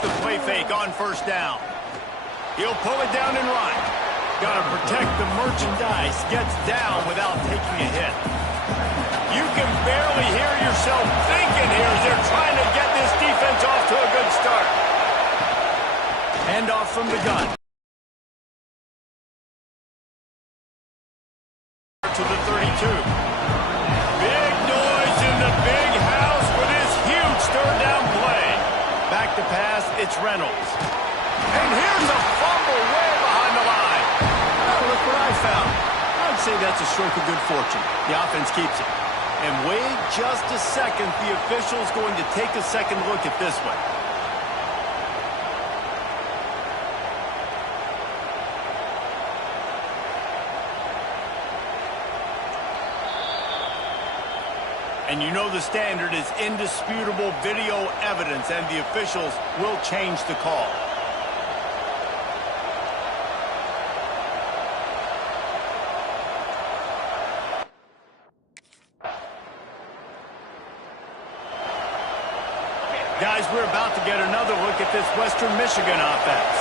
Off the play fake on first down. He'll pull it down and run. Got to protect the merchandise. Gets down without taking a hit. You can barely hear yourself thinking here as they're trying to get this defense off to a good start. Handoff from the gun. To the 32. Big noise in the big house with his huge third down play. Back to pass, it's Reynolds. And here's a fumble way behind the line. Oh, look what I found. I'd say that's a stroke of good fortune. The offense keeps it. And wait just a second, the official's going to take a second look at this one. And you know the standard is indisputable video evidence, and the officials will change the call. Guys, we're about to get another look at this Western Michigan offense.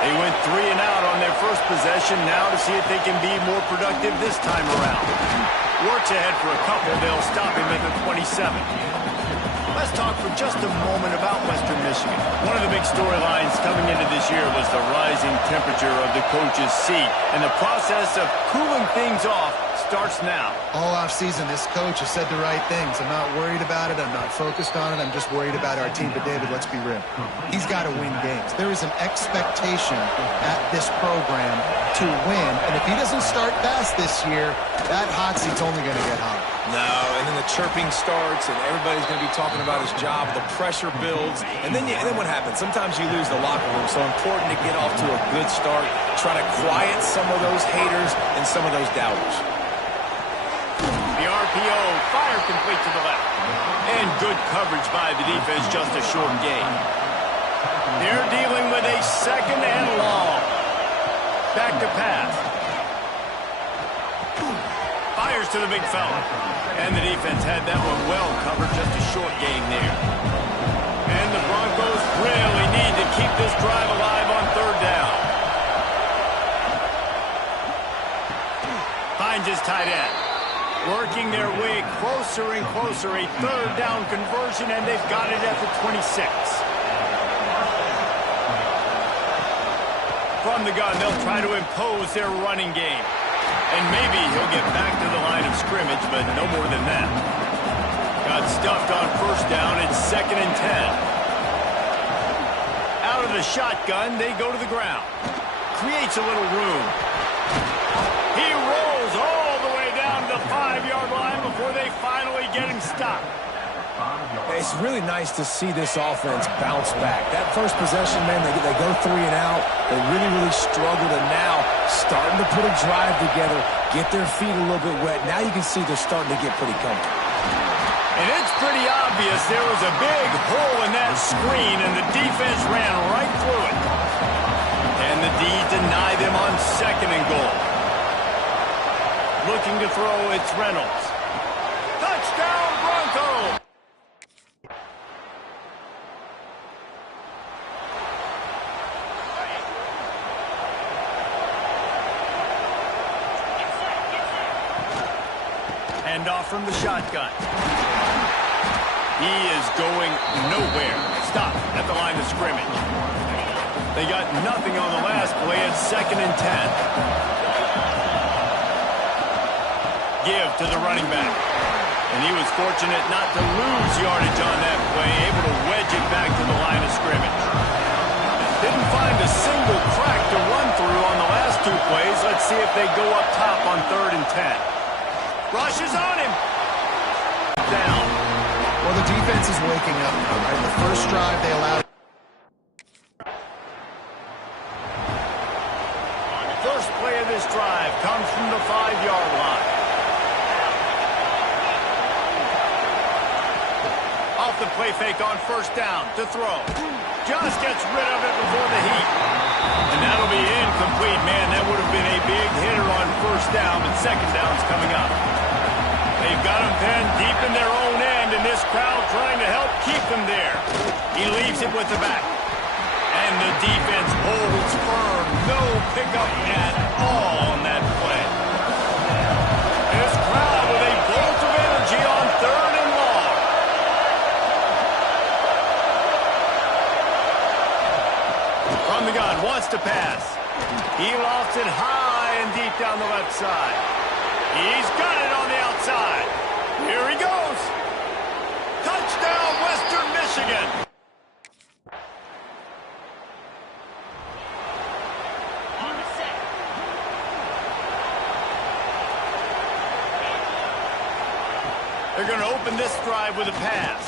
They went 3 and out on their first possession. Now to see if they can be more productive this time around. Works ahead for a couple. They'll stop him at the 27. Let's talk for just a moment about Western Michigan. One of the big storylines coming into this year was the rising temperature of the coach's seat. And the process of cooling things off starts now. All offseason, this coach has said the right things. I'm not worried about it. I'm not focused on it. I'm just worried about our team. But, David, let's be real. He's got to win games. There is an expectation at this program to win. And if he doesn't start fast this year, that hot seat's only going to get hot. No, and then the chirping starts, and everybody's going to be talking about his job. The pressure builds, and then what happens? Sometimes you lose the locker room, so important to get off to a good start, try to quiet some of those haters and some of those doubters. The RPO, fire complete to the left. And good coverage by the defense, just a short gain. They're dealing with a second and long. Back to pass. Fires to the big fella. And the defense had that one well covered, just a short gain there. And the Broncos really need to keep this drive alive on third down. Finds his tight end. Working their way closer and closer. A third down conversion, and they've got it at the 26. From the gun, they'll try to impose their running game. And maybe he'll get back to the line of scrimmage, but no more than that. Got stuffed on first down. It's 2nd and 10. Out of the shotgun, they go to the ground. Creates a little room. He rolls all the way down to the 5-yard line before they finally get him stopped. It's really nice to see this offense bounce back. That first possession, man, they go 3 and out. They really struggled, and now starting to put a drive together, get their feet a little bit wet. Now you can see they're starting to get pretty comfortable. And it's pretty obvious there was a big hole in that screen, and the defense ran right through it. And the D denied them on 2nd and goal. Looking to throw, it's Reynolds. Touchdown, Broncos! Handoff from the shotgun. He is going nowhere. Stop at the line of scrimmage. They got nothing on the last play. It's 2nd and 10. Give to the running back. And he was fortunate not to lose yardage on that play, able to wedge it back to the line of scrimmage. Didn't find a single crack to run through on the last 2 plays. Let's see if they go up top on 3rd and 10. Rushes on him. Down. Well, the defense is waking up now, right? The first drive they allowed. First play of this drive comes from the 5-yard line. Off the play fake on first down to throw. Just gets rid of it before the heat. And that'll be incomplete, man. That would have been a big hitter on first down, but second down's coming up. They've got him pinned deep in their own end, and this crowd trying to help keep them there. He leaves it with the back. And the defense holds firm. No pickup at all on that play. This crowd with a bolt of energy on 3rd and long. From the gun, wants to pass. He lost it high and deep down the left side. He's got it on the outside. Here he goes. Touchdown, Western Michigan. They're going to open this drive with a pass.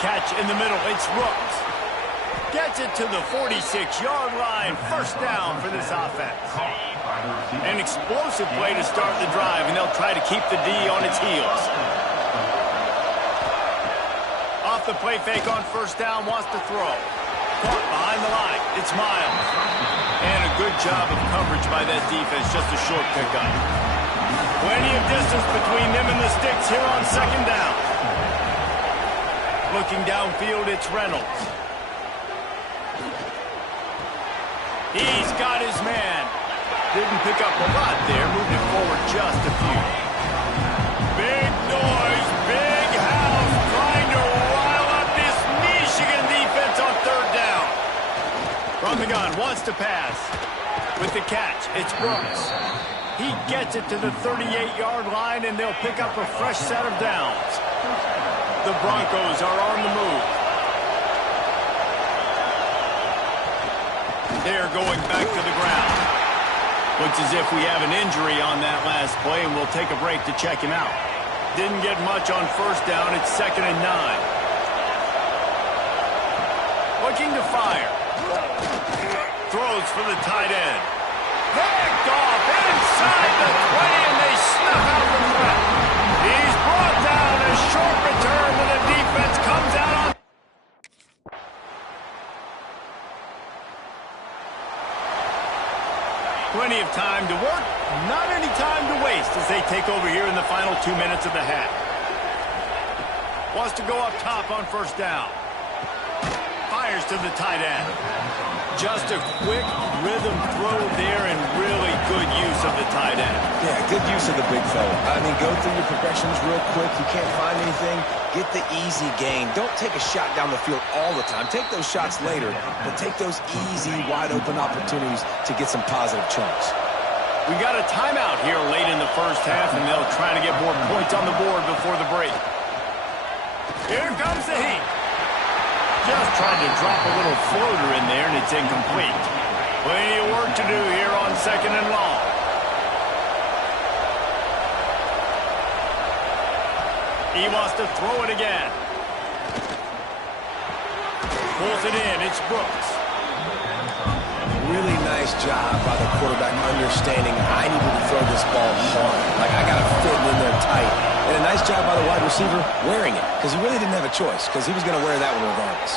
Catch in the middle. It's Rooks. Gets it to the 46-yard line. First down for this offense. An explosive play to start the drive, and they'll try to keep the D on its heels. Off the play fake on first down, wants to throw. Caught behind the line. It's Miles. And a good job of coverage by that defense. Just a short pickup. Plenty of distance between them and the sticks here on second down. Looking downfield, it's Reynolds. He's got his man. Didn't pick up a lot there, moved it forward just a few. Big noise, big house, trying to rile up this Michigan defense on 3rd down. From the gun, wants to pass. With the catch, it's Brooks. He gets it to the 38-yard line, and they'll pick up a fresh set of downs. The Broncos are on the move. They're going back to the ground. Looks as if we have an injury on that last play, and we'll take a break to check him out. Didn't get much on first down. It's 2nd and 9. Looking to fire. Throws for the tight end. Picked off inside the 20, and they snuff out the threat. He's brought down. A short return, and the defense comes out on. Plenty of time to work, not any time to waste as they take over here in the final 2 minutes of the half. Wants to go up top on first down. Fires to the tight end. Just a quick rhythm throw there and really good use of the tight end. Yeah, good use of the big fella. I mean, go through your progressions real quick. You can't find anything. Get the easy gain. Don't take a shot down the field all the time. Take those shots later, but take those easy, wide-open opportunities to get some positive chunks. We got a timeout here late in the first half, and they'll try to get more points on the board before the break. Here comes the heat. Just tried to drop a little floater in there, and it's incomplete. Plenty of work to do here on 2nd and long. He wants to throw it again. Pulls it in. It's Brooks. Really nice job by the quarterback understanding I needed to throw this ball hard. Like, I got to fit it in there tight. And a nice job by the wide receiver wearing it, because he really didn't have a choice, because he was going to wear that one regardless.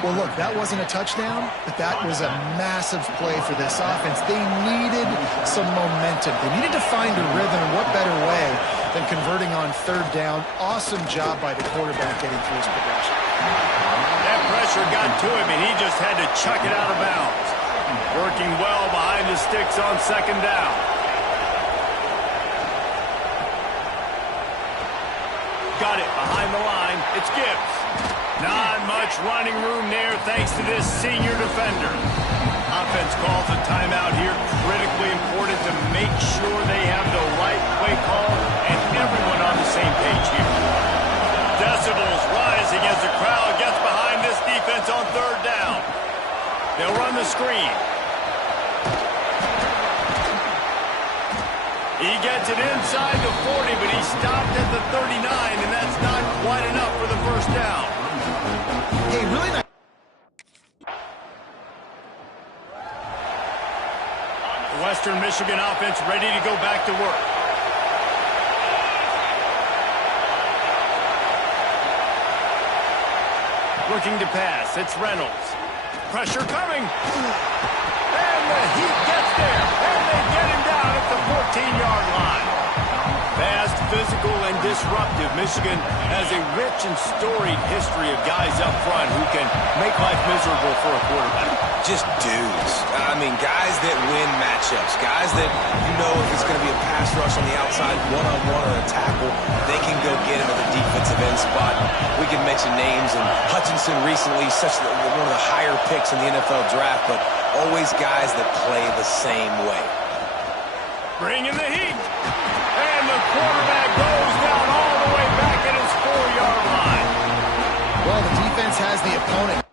Well, look, that wasn't a touchdown, but that was a massive play for this offense. They needed some momentum. They needed to find a rhythm, and what better way than converting on 3rd down. Awesome job by the quarterback getting through his progression. That pressure got to him, and he just had to chuck it out of bounds. Working well behind the sticks on 2nd down. Got it behind the line. It's Gibbs. Not much running room there thanks to this senior defender. Offense calls a timeout here. Critically important to make sure they have the right play call and everyone on the same page here. Decibels rising as the crowd gets behind this defense on 3rd down. They'll run the screen. He gets it inside the 40, but he stopped at the 39, and that's not quite enough for the first down. Hey, really nice. The Western Michigan offense ready to go back to work. Looking to pass. It's Reynolds. Pressure coming. And the Heat gets there. And they get him down at the 14-yard line. Fast, physical, and disruptive, Michigan has a rich and storied history of guys up front who can make life miserable for a quarterback. Just dudes. I mean, guys that win matchups. Guys that, you know, if it's going to be a pass rush on the outside, one-on-one or a tackle, they can go get him at the defensive end spot. We can mention names, and Hutchinson recently, one of the higher picks in the NFL draft, but always guys that play the same way. Bringing the heat. And the quarterback goes down all the way back at his 4-yard line. Well, the defense has the opponent.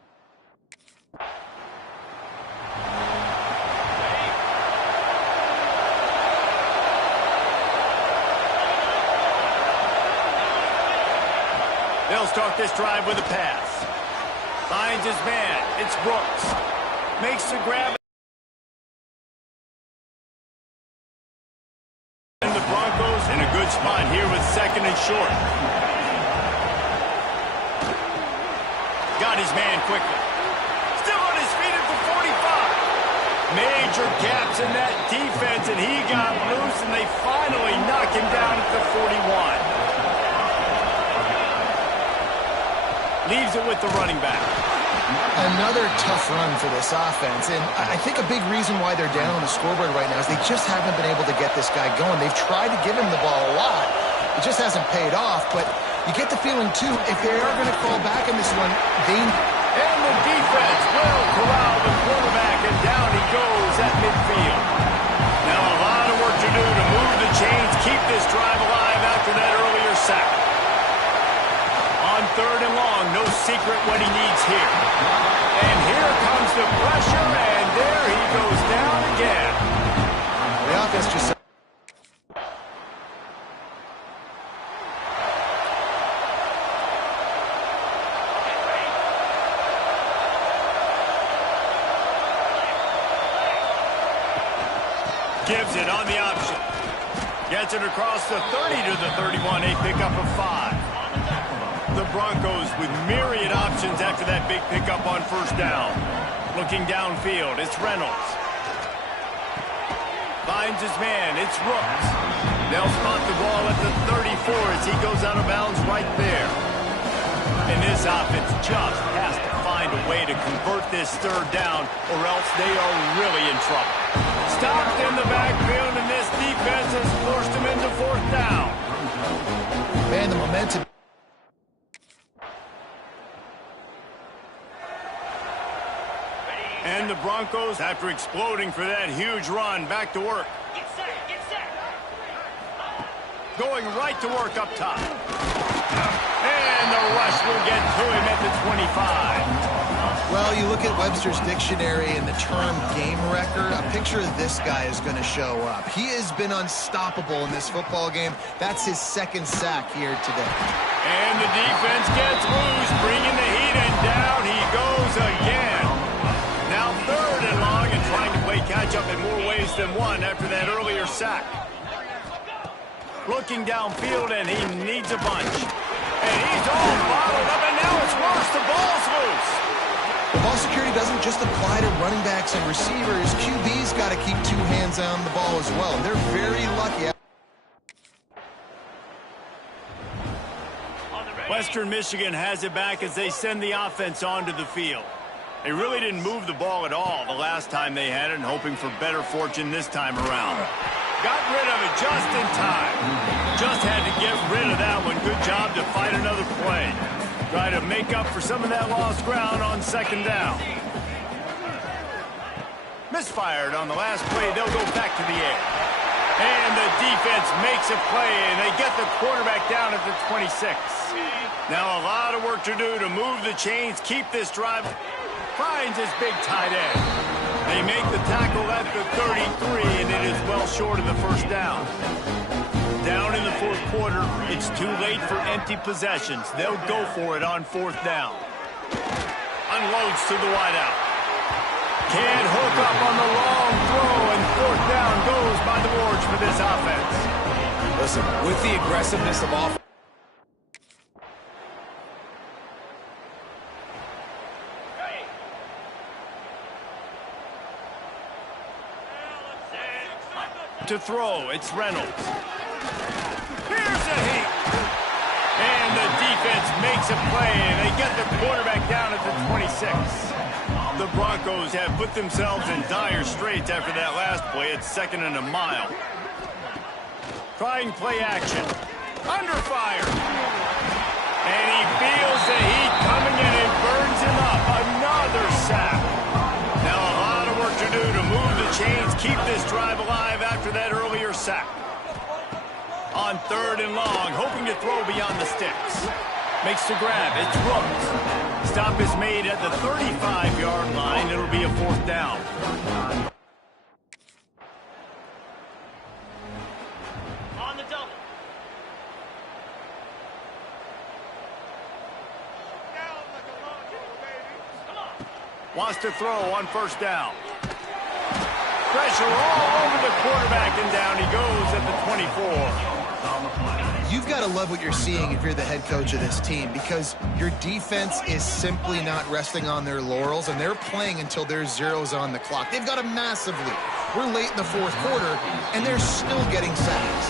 They'll start this drive with a pass. Finds his man. It's Brooks. Makes the grab. And the Broncos in a good spot here with 2nd and short. Got his man quickly. Still on his feet at the 45. Major gaps in that defense, and he got loose, and they finally knock him down at the 41. Leaves it with the running back. Another tough run for this offense, and I think a big reason why they're down on the scoreboard right now is they just haven't been able to get this guy going. They've tried to give him the ball a lot. It just hasn't paid off, but you get the feeling, too, if they are going to crawl back in this one, they... And the defense will corral the quarterback, and down he goes at midfield. Now a lot of work to do to move the chains, keep this drive alive after that earlier sack. On 3rd and long, no secret what he needs here. And here comes the pressure, and there he goes down again. The offense just... Gives it on the option. Gets it across the 30 to the 31, a pickup of 5. The Broncos with myriad options after that big pickup on 1st down. Looking downfield, it's Reynolds. Finds his man, it's Brooks. They'll spot the ball at the 34 as he goes out of bounds right there. And this offense just has to find a way to convert this 3rd down, or else they are really in trouble. Stopped in the backfield, and this defense has forced him into 4th down. Man, the momentum... And the Broncos, after exploding for that huge run, back to work. Going right to work up top. And the rush will get to him at the 25. Well, you look at Webster's dictionary and the term game wrecker, a picture of this guy is going to show up. He has been unstoppable in this football game. That's his 2nd sack here today. And the defense gets loose, bringing the heat, and down he goes again. Now 3rd and long, and trying to play catch-up in more ways than one after that earlier sack. Looking downfield, and he needs a bunch. And he's all bottled up, and now it's worse. The ball's loose. The ball security doesn't just apply to running backs and receivers. QB's got to keep 2 hands on the ball as well, and they're very lucky. Western Michigan has it back as they send the offense onto the field. They really didn't move the ball at all the last time they had it, and hoping for better fortune this time around. Got rid of it just in time. Just had to get rid of that one. Good job to fight another play. Try to make up for some of that lost ground on 2nd down. Misfired on the last play. They'll go back to the air. And the defense makes a play, and they get the quarterback down at the 26. Now a lot of work to do to move the chains, keep this drive. Finds his big tight end. They make the tackle at the 33, and it is well short of the 1st down. Down in the 4th quarter, it's too late for empty possessions. They'll go for it on 4th down. Unloads to the wideout. Can't hook up on the long throw, and 4th down goes by the boards for this offense. Listen, with the aggressiveness of offense, to throw, it's Reynolds. defense makes a play, and they get the quarterback down at the 26. The Broncos have put themselves in dire straits after that last play. It's 2nd and a mile. Trying play action. Under fire. And he feels the heat coming in and burns him up. Another sack. Now a lot of work to do to move the chains, keep this drive alive after that earlier sack. On 3rd and long, hoping to throw beyond the sticks. Makes the grab. It's Rooks. Stop is made at the 35-yard line. It'll be a 4th down. On the double. Wants to throw on 1st down. Pressure all over the quarterback, and down he goes at the 24. You've got to love what you're seeing if you're the head coach of this team, because your defense is simply not resting on their laurels, and they're playing until there's zeros on the clock. They've got a massive lead. We're late in the 4th quarter, and they're still getting sacks.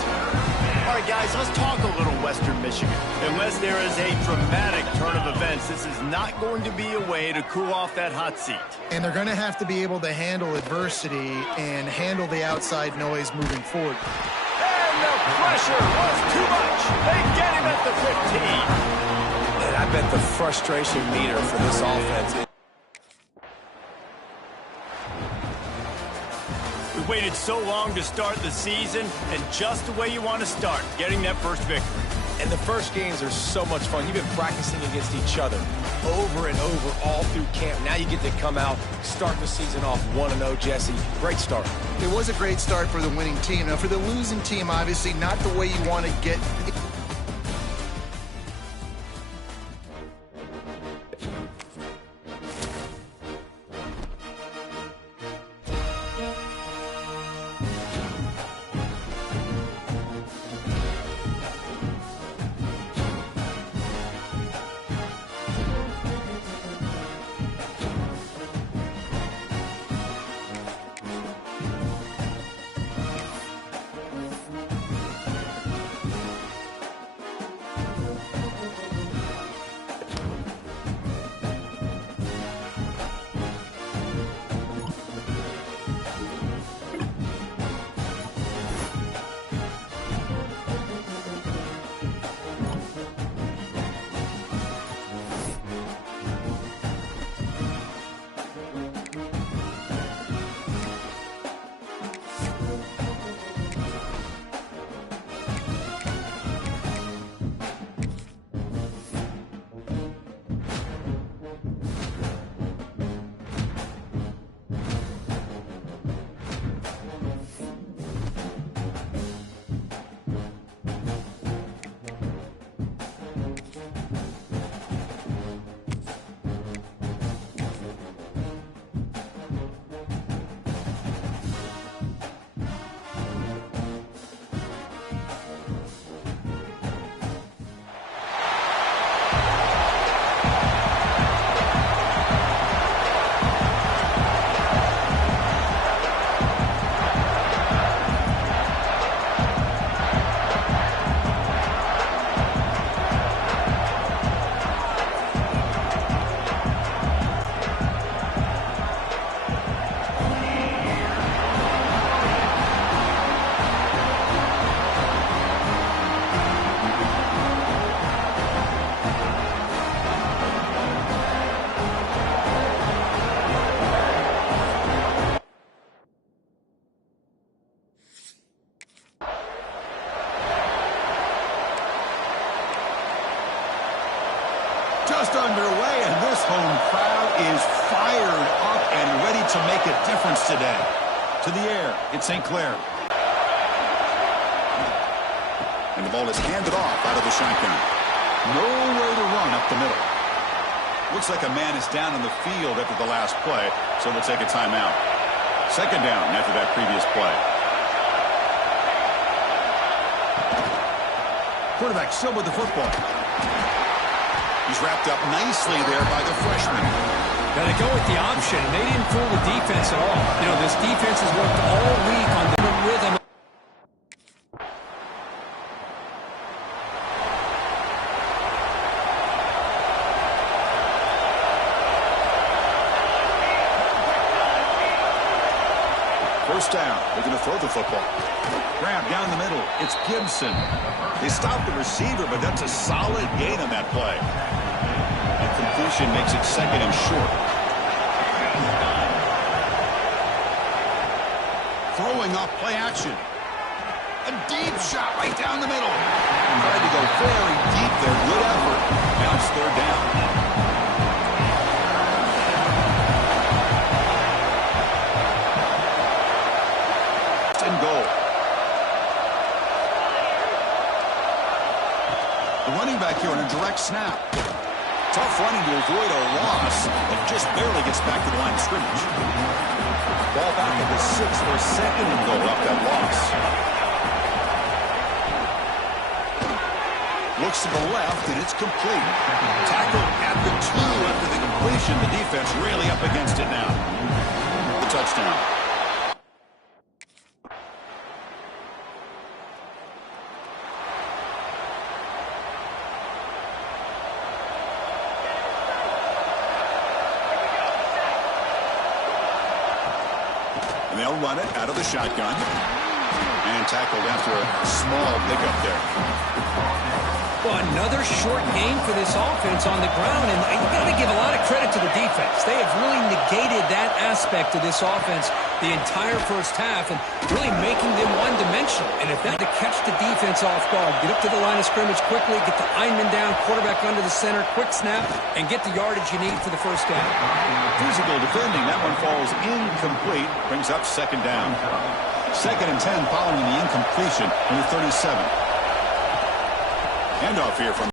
All right, guys, let's talk a little Western Michigan. Unless there is a dramatic turn of events, this is not going to be a way to cool off that hot seat. And they're going to have to be able to handle adversity and handle the outside noise moving forward. And the pressure was too much. They get him at the 15. And I bet the frustration meter for this offense. We waited so long to start the season, and just the way you want to start, getting that first victory. And the first games are so much fun. You've been practicing against each other over and over all through camp. Now you get to come out, start the season off 1-0, Jesse. Great start. It was a great start for the winning team. Now, for the losing team, obviously not the way you want to get. Just underway, and this home crowd is fired up and ready to make a difference today. To the air, it's St. Clair. And the ball is handed off out of the shotgun. Nowhere to run up the middle. Looks like a man is down in the field after the last play, so we'll take a timeout. 2nd down after that previous play. Quarterback still with the football. He's wrapped up nicely there by the freshman. Got to go with the option. They didn't fool the defense at all. You know, this defense has worked all week on the rhythm. First down. They're going to throw the football. Grab down the middle. It's Gibson. They stopped the receiver, but that's a solid gain on that play. And completion makes it second and short. Throwing off play action. A deep shot right down the middle. Tried to go very deep there. Good effort. Now it's third down. And goal. The running back here on a direct snap. Tough running to avoid a loss, and just barely gets back to the line of scrimmage. Ball back at the 6 for a second and goal off that loss. Looks to the left, and it's complete. Tackled at the 2 after the completion. The defense really up against it now. The touchdown. And they'll run it out of the shotgun. And tackled after a small pickup there. Well, another short gain for this offense on the ground, and you've got to give a lot of credit to the defense. They have really negated that aspect of this offense the entire first half and really making them one-dimensional. And if that to catch the defense off guard, get up to the line of scrimmage quickly, get the lineman down, quarterback under the center, quick snap, and get the yardage you need for the first down. Physical defending. That one falls incomplete. Brings up second down. 2nd and 10 following the incompletion from the 37. Handoff here from